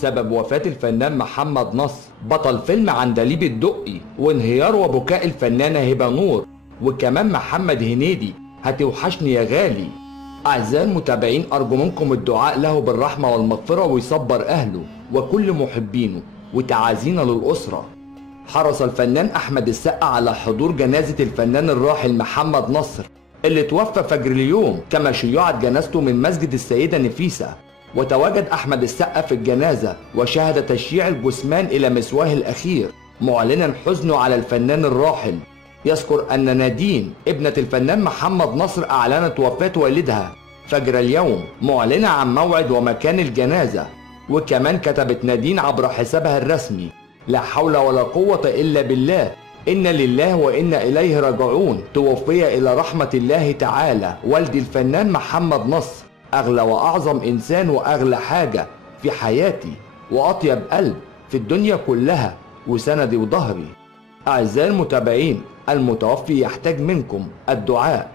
سبب وفاة الفنان محمد نصر بطل فيلم عندليب الدقي، وانهيار وبكاء الفنانة هبة نور، وكمان محمد هنيدي هتوحشني يا غالي. أعزائي المتابعين، أرجو منكم الدعاء له بالرحمة والمغفرة ويصبر أهله وكل محبينه، وتعازينا للأسرة. حرص الفنان أحمد السقا على حضور جنازة الفنان الراحل محمد نصر اللي توفى فجر اليوم، كما شيعت جنازته من مسجد السيدة نفيسة. وتواجد أحمد السقا في الجنازة وشهد تشييع الجثمان إلى مسواه الأخير، معلنا حزنه على الفنان الراحل. يذكر أن نادين ابنة الفنان محمد نصر أعلنت وفاة والدها فجر اليوم، معلنة عن موعد ومكان الجنازة. وكمان كتبت نادين عبر حسابها الرسمي: لا حول ولا قوة إلا بالله، إنا لله وإنا إليه راجعون. توفي إلى رحمة الله تعالى والدي الفنان محمد نصر، أغلى وأعظم إنسان وأغلى حاجة في حياتي وأطيب قلب في الدنيا كلها وسندي وظهري. أعزائي المتابعين، المتوفي يحتاج منكم الدعاء